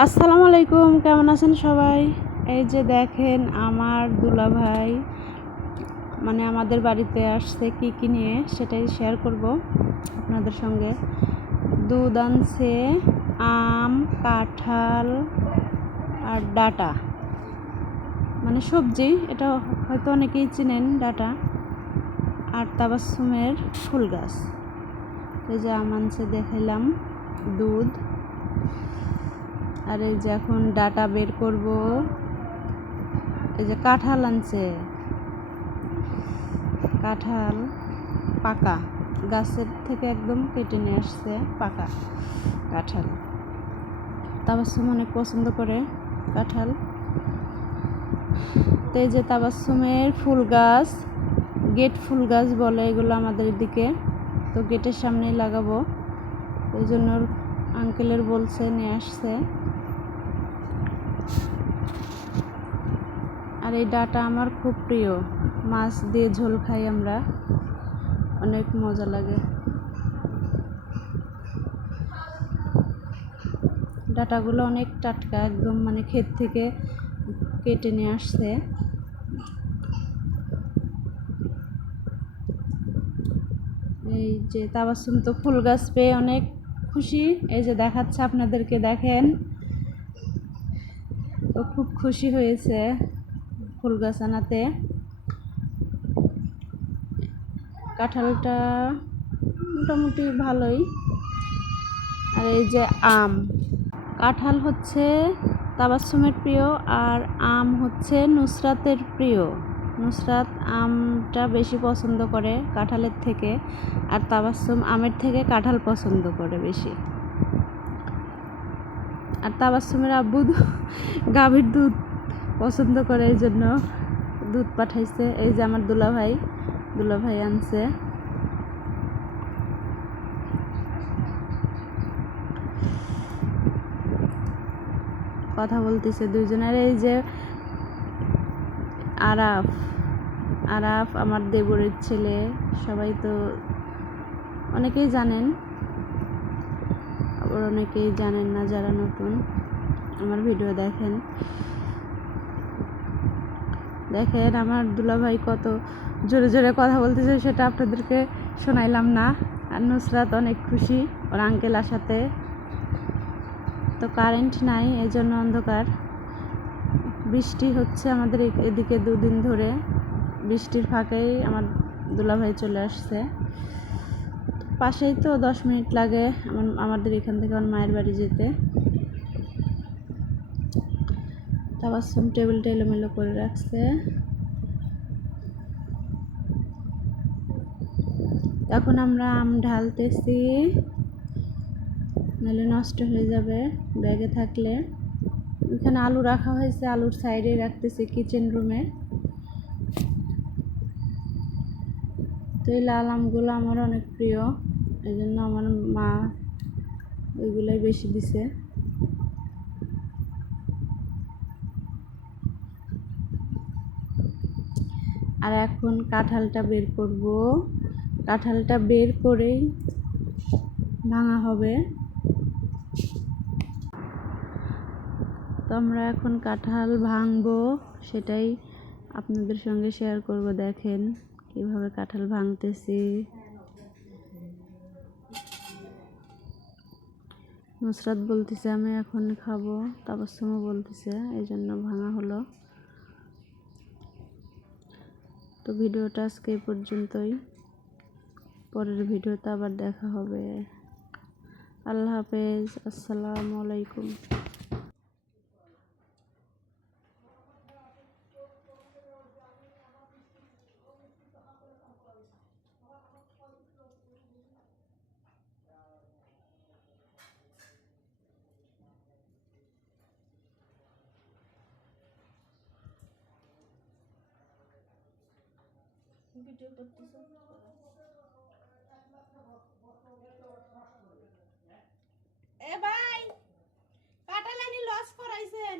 আসসালামু আলাইকুম, কেমন আছেন সবাই? এই যে দেখেন আমার দুলাভাই আমাদের বাড়িতে আসছে কি কি নিয়ে সেটাই শেয়ার করব আপনাদের সঙ্গে। দুধ আনছে, আম, কাঁঠাল আর ডাটা, সবজি। এটা হয়তো অনেকেই চিনেন, ডাটা। আর তাবাসসুমের ফুল গাছ। এই যে আম আনছে দেখাইলাম, দুধ। আর এই যে এখন ডাটা বের করব। এই যে কাঁঠাল আনছে, কাঁঠাল পাকা, গাছের থেকে একদম কেটে নিয়ে আসছে পাকা কাঁঠাল। তাবাসসুম অনেক পছন্দ করে কাঁঠাল। তো এই যে তাবাসসুমের ফুল গাছ, গেট ফুল গাছ বলে এগুলো আমাদের এদিকে। তো গেটের সামনেই লাগাবো, ওই জন্য আঙ্কেলের বলছে নিয়ে আসছে। আর এই ডাটা আমার খুব প্রিয়, মাছ দিয়ে ঝোল খাই আমরা, অনেক মজা লাগে। ডাটাগুলো অনেক টাটকা, একদম ক্ষেত থেকে কেটে নিয়ে আসছে। এই যে তাবাসসুম তো ফুল গাছ পেয়ে অনেক খুশি। এই যে দেখাচ্ছে আপনাদেরকে, দেখেন ও খুব খুশি হয়েছে ফুল গাছ আনাতে। কাঁঠালটা মোটামুটি ভালোই। আর এই যে আম, কাঁঠাল হচ্ছে তাবাসসুমের প্রিয়, আর আম হচ্ছে নুসরাতের প্রিয়। নুসরাত আমটা বেশি পছন্দ করে কাঁঠালের থেকে, আর তাবাসসুম আমের থেকে কাঁঠাল পছন্দ করে বেশি। আর তাবাসসুমের আব্বু গাভীর দুধ পছন্দ করে, এই জন্য দুধ পাঠাইছে। এই যে আমার দুলাভাই আনছে। কথা বলতেছে দুইজনের। এই যে আরাফ আমার দেবরের ছেলে, সবাই তো অনেকেই জানেন, আবার অনেকেই জানেন না যারা নতুন আমার ভিডিও দেখেন। আমার দুলাভাই কত জোরে জোরে কথা বলতেছে, সেটা আপনাদেরকে শোনাইলাম না। আর নুসরাত অনেক খুশি ওর আঙ্কেল আসাতে। তো কারেন্ট নাই, এই জন্য অন্ধকার। বৃষ্টি হচ্ছে আমাদের এদিকে দুদিন ধরে। বৃষ্টির ফাঁকেই আমার দুলাভাই চলে আসছে। পাশেই তো 10 মিনিট লাগে আমাদের এখান থেকে আমার মায়ের বাড়ি যেতে। তাবাসসুম টেবিলটা এলোমেলো করে রাখছে। এখন আমরা আম ঢালতেছি, নাহলে নষ্ট হয়ে যাবে ব্যাগে থাকলে। এখানে আলু রাখা হয়েছে, আলুর সাইডে রাখতেছি কিচেন রুমে। তো এই লাল আমগুলো আমার অনেক প্রিয়, এই জন্য আমার মা ওইগুলোই বেশি দিছে। আর এখন কাঁঠালটা বের করব, কাঁঠালটা বের করেই ভাঙা হবে। তো আমরা এখন কাঁঠাল ভাঙবো, সেটাই আপনাদের সঙ্গে শেয়ার করব। দেখেন কিভাবে কাঁঠাল ভাঙতেছি। নুসরাত বলতেছে আমি এখন খাবো, তাবাসসুমও বলতেছে, এই জন্য ভাঙা হলো। তো ভিডিওটা আজকে এই পর্যন্তই, পরের ভিডিওতে আবার দেখা হবে। আল্লাহ হাফেজ, আসসালামু আলাইকুম। ভিডিও করতেছ? এ ভাই, কাঁঠাল আনি লস করাইছেন।